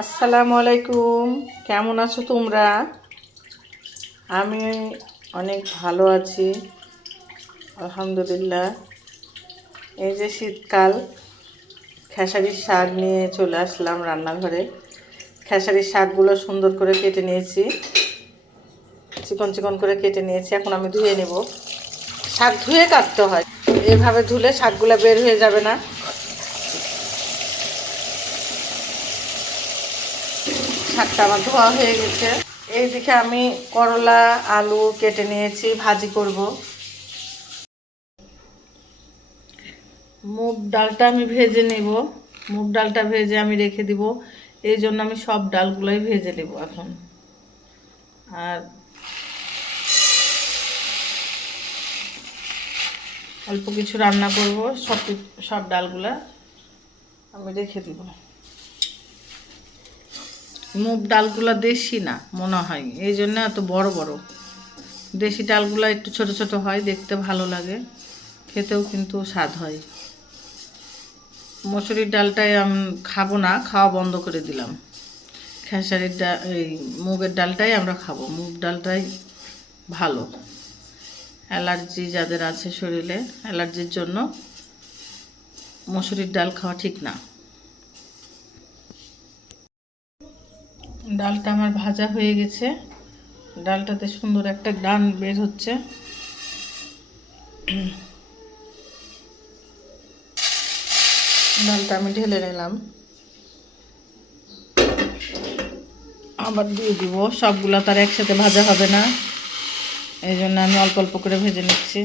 আসসালামু আলাইকুম। কেমন আছো তোমরা? আমি অনেক ভালো আছি, আলহামদুলিল্লাহ। এই যে শীতকাল, খেসারির শাক নিয়ে চলে আসলাম রান্নাঘরে। খেসারির শাকগুলো সুন্দর করে কেটে নিয়েছি, চিকন চিকন করে কেটে নিয়েছি। এখন আমি ধুয়ে নেব। শাক ধুয়ে কাটতে হয়, এভাবে ধুলে শাকগুলো বের হয়ে যাবে না। শাকটা আমার ধোয়া হয়ে গেছে। এইদিকে আমি করলা আলু কেটে নিয়েছি, ভাজি করব। মুগ ডালটা আমি ভেজে নেব। মুগ ডালটা ভেজে আমি রেখে দিব, এই জন্য আমি সব ডালগুলোই ভেজে নেব এখন। আর অল্প কিছু রান্না করব, সব ডালগুলা আমি রেখে দিব। মুগ ডালগুলো দেশি না মনে হয়, এই জন্য এত বড় বড়। দেশি ডালগুলো একটু ছোট ছোট হয়, দেখতে ভালো লাগে, খেতেও কিন্তু স্বাদ হয়। মসুরির ডালটাই আমি খাবো না, খাওয়া বন্ধ করে দিলাম। খেসারির ডাল, এই মুগের ডালটাই আমরা খাবো। মুগ ডালটাই ভালো। অ্যালার্জি যাদের আছে শরীরে, অ্যালার্জির জন্য মসুরির ডাল খাওয়া ঠিক না। ডালটা আমার ভাজা হয়ে গেছে, ডালটাতে সুন্দর একটা গ্রান বের হচ্ছে। ডালটা আমি ঢেলে নিলাম, আবার দিয়ে দিব। সবগুলো তার একসাথে ভাজা হবে না, এই জন্য আমি অল্প অল্প করে ভেজে নিচ্ছি।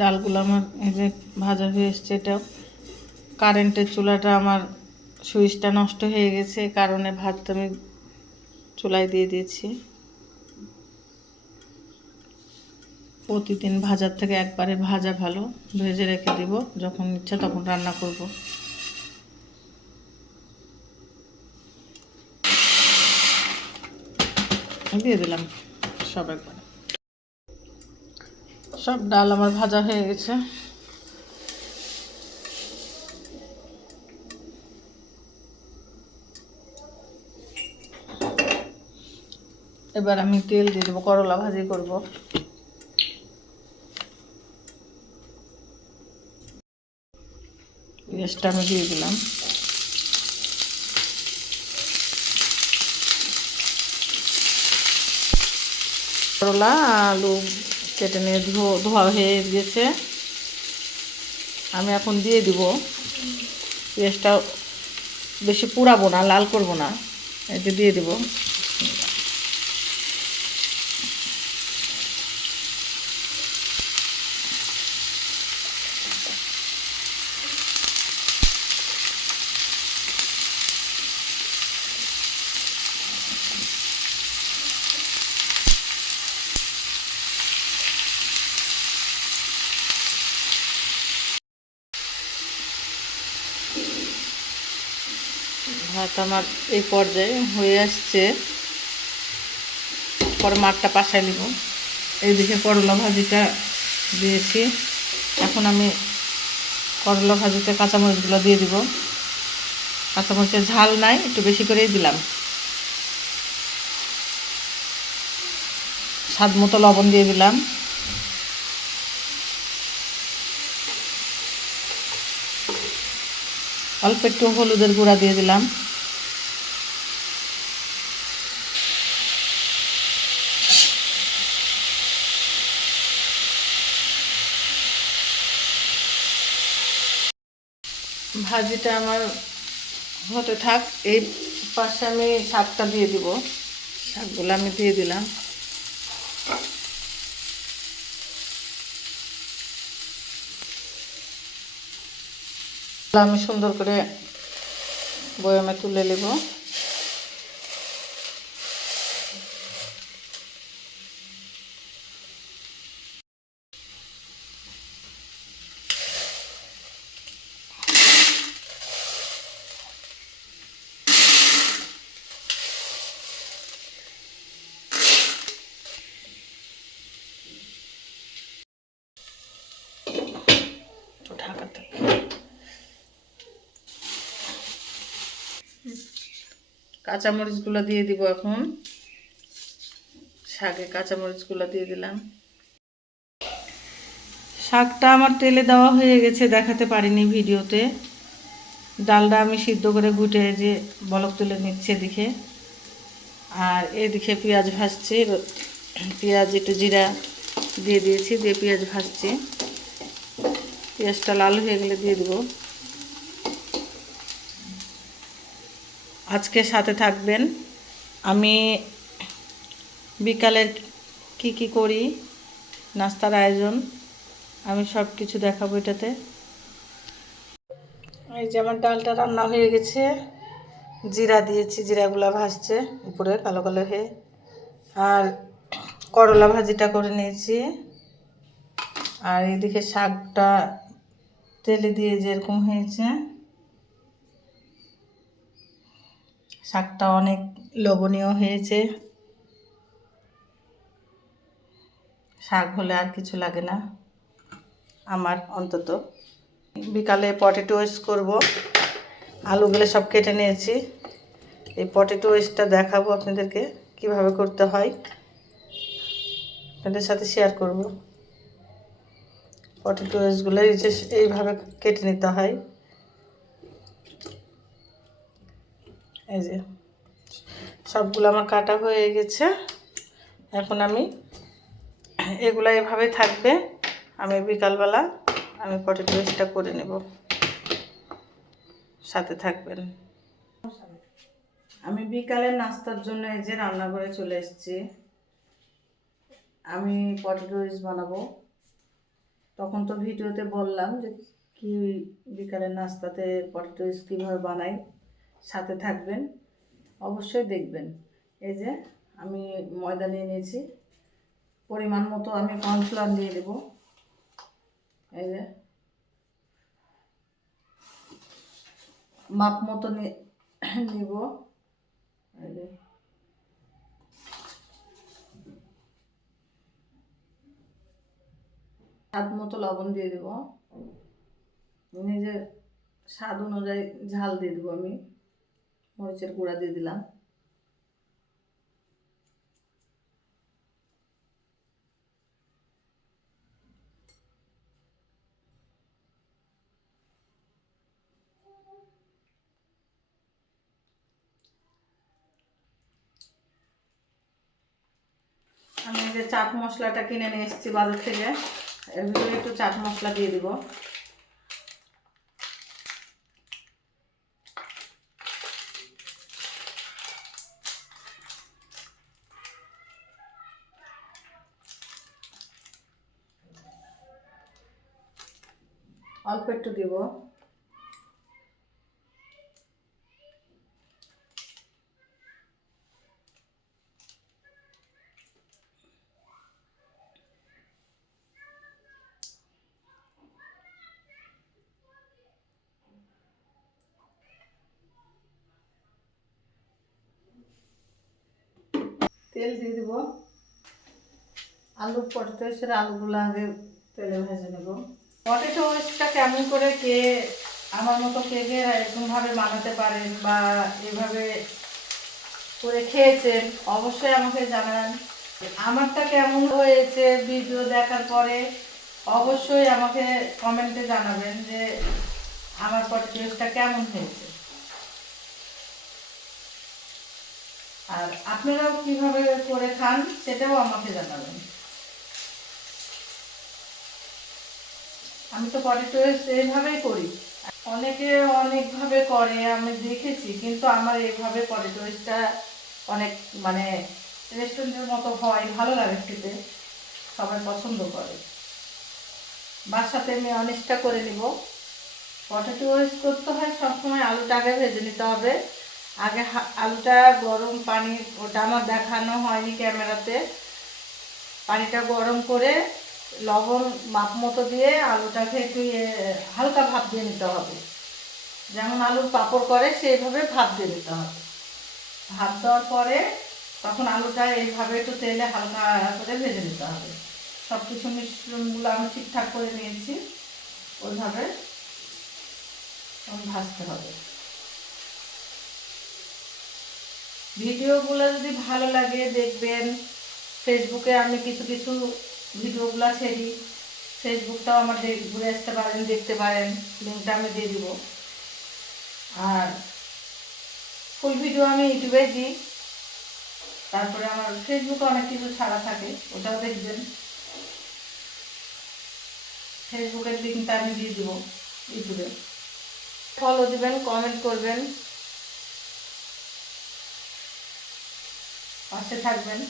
ডালগুলো আমার এই যে ভাজা হয়ে এসছে। এটাও কারেন্টের চুলাটা আমার সুইচটা নষ্ট হয়ে গেছে, এই কারণে ভাতটা আমি চুলায় দিয়ে দিয়েছি। প্রতিদিন ভাজার থেকে একবারে ভাজা ভালো, ভেজে রেখে দিব, যখন ইচ্ছা তখন রান্না করব। দিয়ে দিলাম সব একবারে। সব ডাল আমার ভাজা হয়ে গেছে। এবার আমি তেল দিয়ে দেবো, করলা ভাজি করব। পেঁয়াজটা আমি দিয়ে দিলাম। করলা আলু কেটে নিয়ে ধোয়া হয়ে গেছে, আমি এখন দিয়ে দিব। পেঁয়াজটা বেশি পুড়াবো না, লাল করব না, এতে দিয়ে দিব। ভাত আমার এই পর্যায়ে হয়ে আসছে। পরে মাঠটা পাশায় নিব। এইদিকে করলা ভাজিটা দিয়েছি, এখন আমি করলা ভাজিতে কাঁচামরিচগুলো দিয়ে দিব। কাঁচামরিচের ঝাল নাই, একটু বেশি করেই দিলাম। স্বাদ মতো লবণ দিয়ে দিলাম। অল্প একটু হলুদের গুঁড়া দিয়ে দিলাম। ভাজিটা আমার হতে থাক, এই পাশে আমি শাকটা দিয়ে দিব। শাকগুলো আমি দিয়ে দিলাম। আমি সুন্দর করে বয়ামে তুলে নেব। ঢাকাতে কাঁচামরিচগুলো দিয়ে দিব এখন। শাকে কাঁচামরিচগুলো দিয়ে দিলাম। শাকটা আমার তেলে দেওয়া হয়ে গেছে, দেখাতে পারিনি ভিডিওতে। ডালটা আমি সিদ্ধ করে ঘুটে যে বলক তুলে নিচ্ছে এদিকে। আর এদিকে পেঁয়াজ ভাজছি, পেঁয়াজ একটু জিরা দিয়ে দিয়েছি, দিয়ে পেঁয়াজ ভাজছি। পেঁয়াজটা লাল হয়ে গেলে দিয়ে দেবো। আজকে সাথে থাকবেন। আমি বিকালের কি করি, নাস্তার আয়োজন, আমি সব কিছু দেখাবো এটাতে। এই যে আমার ডালটা রান্না হয়ে গেছে, জিরা দিয়েছি, জিরাগুলা ভাজছে উপরে কালো কালো হয়ে। আর করলা ভাজিটা করে নিয়েছি। আর এদিকে শাকটা তেলে দিয়ে যেরকম হয়েছে, শাকটা অনেক লোভনীয় হয়েছে। শাক হলে আর কিছু লাগে না আমার, অন্তত। বিকালে পটেটো ওয়েস্ট করব, আলুগুলো সব কেটে নিয়েছি। এই পটেটো ওয়েস্টটা দেখাবো আপনাদেরকে কিভাবে করতে হয়, আপনাদের সাথে শেয়ার করব। পটেটো ওয়েস্টগুলো এইভাবে কেটে নিতে হয়। এই যে সবগুলো আমার কাটা হয়ে গেছে। এখন আমি এগুলো এভাবে থাকবে, আমি বিকালবেলা আমি পটেটো ওয়েস্টটা করে নেব, সাথে থাকবেন। আমি বিকালের নাস্তার জন্য এই যে রান্নাঘরে চলে এসেছি। আমি পটেটো ওয়েস্ট বানাবো। তখন তো ভিডিওতে বললাম যে কি বিকালের নাস্তাতে পটেটো ওয়েস্ট কীভাবে বানাই, সাথে থাকবেন, অবশ্যই দেখবেন। এই যে আমি ময়দা নিয়ে নিয়েছি, পরিমাণ মতো আমি কর্নফ্লাওয়ার দিয়ে দেব। এই যে মাপ মতো নিব। এই যে স্বাদ মতো লবণ দিয়ে দেব, নিজের স্বাদ অনুযায়ী ঝাল দিয়ে দেবো। আমি মরিচের গুঁড়া দিয়ে দিলাম। আমি এই যে চাট মশলাটা কিনে নিয়ে এসেছি বাজার থেকে, এর ভিতরে একটু চাট মশলা দিয়ে দিব। অল্প একটু দিব। তেল দিয়ে দিব। আলু পটেটো ওয়েস্টের আলুগুলো আগে তেলে ভেজে নেব। পটেটো ওয়েস্টটা কেমন করে কে আমার মতো কে কে এরকমভাবে বানাতে পারেন বা এভাবে করে খেয়েছেন, অবশ্যই আমাকে জানান। আমারটা কেমন হয়েছে ভিডিও দেখার পরে অবশ্যই আমাকে কমেন্টে জানাবেন যে আমার পটেটো ওয়েস্টটা কেমন হয়েছে। আর আপনারাও কিভাবে করে খান সেটাও আমাকে জানাবেন। আমি তো পটেটো ওয়েস্ট এইভাবেই করি, অনেকে অনেকভাবে করে আমি দেখেছি, কিন্তু আমার এইভাবে পটেটো ওয়েস্টটা অনেক মানে রেস্টুরেন্টের মতো হয়, ভালো লাগে খেতে, সবাই পছন্দ করে। বাসাতে মেয়োনিজটা করে নিব। পটেটো ওয়েস্ট করতে হয় সবসময় আলুটা আগে ভেজে নিতে হবে। আগে আলুটা গরম পানি, ওটা আমার দেখানো হয়নি ক্যামেরাতে, পানিটা গরম করে লবণ মাপ মতো দিয়ে আলুটাকে একটু হালকা ভাপ দিয়ে নিতে হবে, যেমন আলুর পাঁপড় করে সেইভাবে ভাপ দিয়ে নিতে হবে। ভাপ দেওয়ার পরে তখন আলুটা এইভাবে একটু তেলে হালকা করে ভেজে নিতে হবে। সব কিছু মিশ্রণগুলো আমি ঠিকঠাক করে নিয়েছি, ওইভাবে ভাজতে হবে। ভিডিওগুলো যদি ভালো লাগে দেখবেন। ফেসবুকে আমি কিছু কিছু ভিডিওগুলো ছেড়ি, ফেসবুকটাও আমার ঘুরে আসতে পারেন, দেখতে পারেন, লিঙ্কটা আমি দিয়ে দিব। আর ফুল ভিডিও আমি ইউটিউবে দিই। তারপরে আমার ফেসবুকে অনেক কিছু ছাড়া থাকে, ওটাও দেখবেন। ফেসবুকের লিঙ্কটা আমি দিয়ে দিব ইউটিউবে। ফলো দিবেন, কমেন্ট করবেন, পাশে থাকবেন।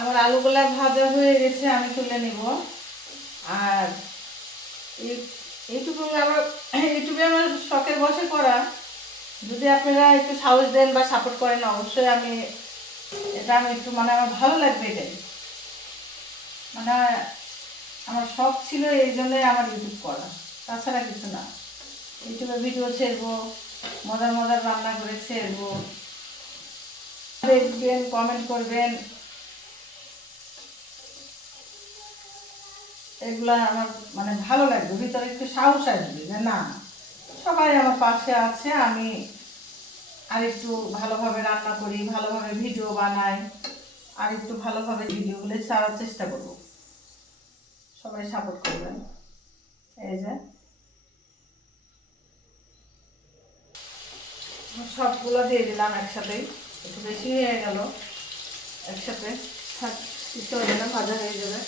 আমার আলুগুলা ভাজা হয়ে গেছে, আমি তুলে নিব। আর ইউটিউবে আমার শখের বসে করা। যদি আপনারা একটু সাহস দেন বা সাপোর্ট করেন, অবশ্যই আমি একটু আমার ভালো লাগবে এটাই। মানে আমার শখ ছিল, এই জন্যই আমার ইউটিউব করা, তাছাড়া কিছু না। ইউটিউবে ভিডিও ছেড়বো, মজার মজার রান্না করে ছেড়বো, দেখবেন, কমেন্ট করবেন। এগুলা আমার ভালো লাগবে, ভিতরে একটু সাহস আসবে যে না, সবাই আমার পাশে আছে, আমি আর একটু ভালোভাবে রান্না করি, ভালোভাবে ভিডিও বানাই, আর একটু ভালোভাবে ভিডিওগুলো ছাড়ার চেষ্টা করব। সবাই সাপোর্ট করবেন। এই যে সবগুলো দিয়ে দিলাম একসাথেই, একটু বেশি হয়ে গেল, একসাথে কিছু হয়ে না, ভাজা হয়ে যাবে।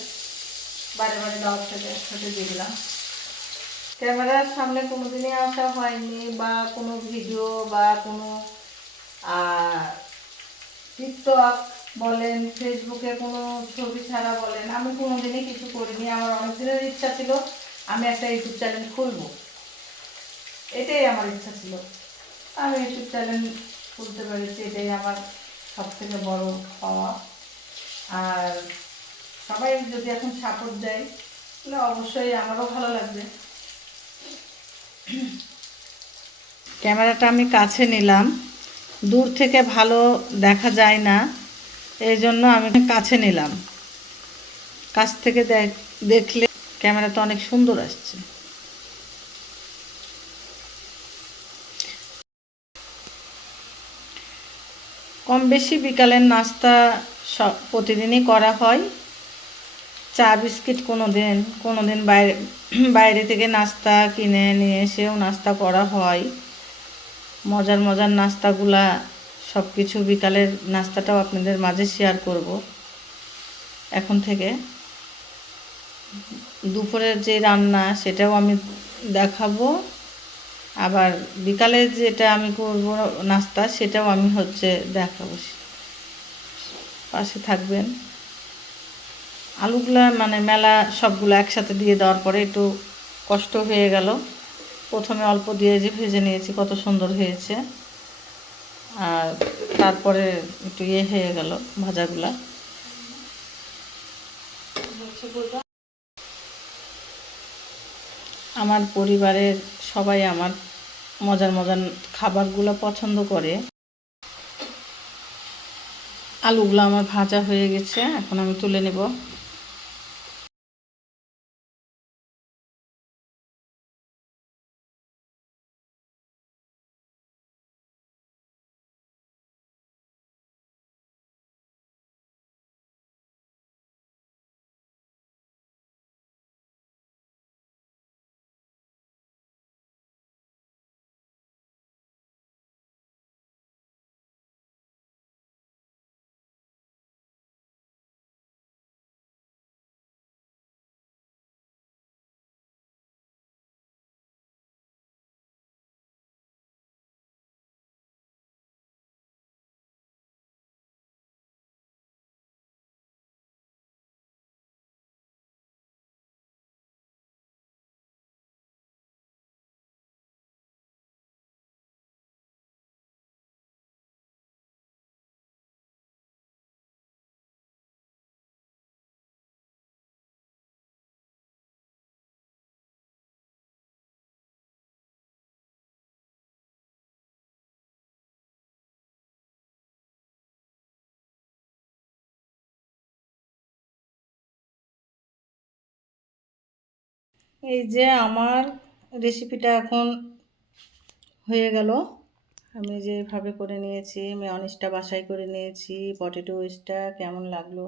বারে বারে দেওয়ার থেকে একসাথে দিয়ে দিলাম। ক্যামেরার সামনে কোনোদিনই আসা হয়নি, বা কোনো ভিডিও বা কোনো টিকটক বলেন, ফেসবুকে কোনো ছবি ছাড়া বলেন, আমি কোনোদিনই কিছু করিনি। আমার অনেক দিনের ইচ্ছা ছিল আমি একটা ইউটিউব চ্যানেল খুলব, এটাই আমার ইচ্ছা ছিল। আমি ইউটিউব চ্যানেল খুলতে পেরেছি, এটাই আমার সব থেকে বড় পাওয়া। আর সবাই যদি এখন সাপোর্ট দেয়, তাহলে অবশ্যই আমারও ভালো লাগবে। ক্যামেরাটা আমি কাছে নিলাম, দূর থেকে ভালো দেখা যায় না, এই জন্য আমি কাছে নিলাম। কাছ থেকে দেখলে ক্যামেরাটা অনেক সুন্দর আসছে। কম বেশি বিকালের নাস্তা সব প্রতিদিনই করা হয়। চা বিস্কিট কোনো দিন বাইরে বাইরে থেকে নাস্তা কিনে নিয়ে এসেও নাস্তা করা হয়। মজার মজার নাস্তাগুলা সব কিছু, বিকালের নাস্তাটাও আপনাদের মাঝে শেয়ার করব এখন থেকে। দুপুরের যে রান্না সেটাও আমি দেখাবো, আবার বিকালে যেটা আমি করব নাস্তা সেটাও আমি দেখাবো। পাশে থাকবেন। আলুগুলা মেলা সবগুলো একসাথে দিয়ে দেওয়ার পরে একটু কষ্ট হয়ে গেল। প্রথমে অল্প দিয়ে যে ভেজে নিয়েছি, কত সুন্দর হয়েছে। আর তারপরে একটু হয়ে গেল ভাজাগুলা। আমার পরিবারের সবাই আমার মজার মজার খাবারগুলো পছন্দ করে। আলুগুলো আমার ভাজা হয়ে গেছে, এখন আমি তুলে নেব। এই যে আমার রেসিপিটা এখন হয়ে গেল। আমি যেভাবে করে নিয়েছি, মেয়োনিজটা বাসায় করে নিয়েছি। পটেটো ওয়েজটা কেমন লাগলো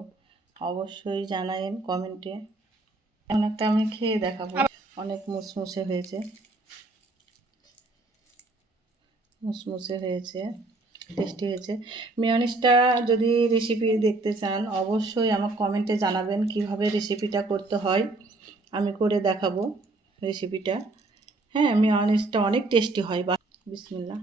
অবশ্যই জানাবেন কমেন্টে। এখন একটা আমি খেয়ে দেখাবো। অনেক মুসমুসে হয়েছে, মুসমুসে হয়েছে, টেস্টি হয়েছে। মেয়োনিজটা যদি রেসিপি দেখতে চান অবশ্যই আমাকে কমেন্টে জানাবেন কিভাবে রেসিপিটা করতে হয়, আমি করে দেখাবো রেসিপিটা। হ্যাঁ, মেয়োনিজটা অনেক টেস্টি হয়। বিসমিল্লাহ।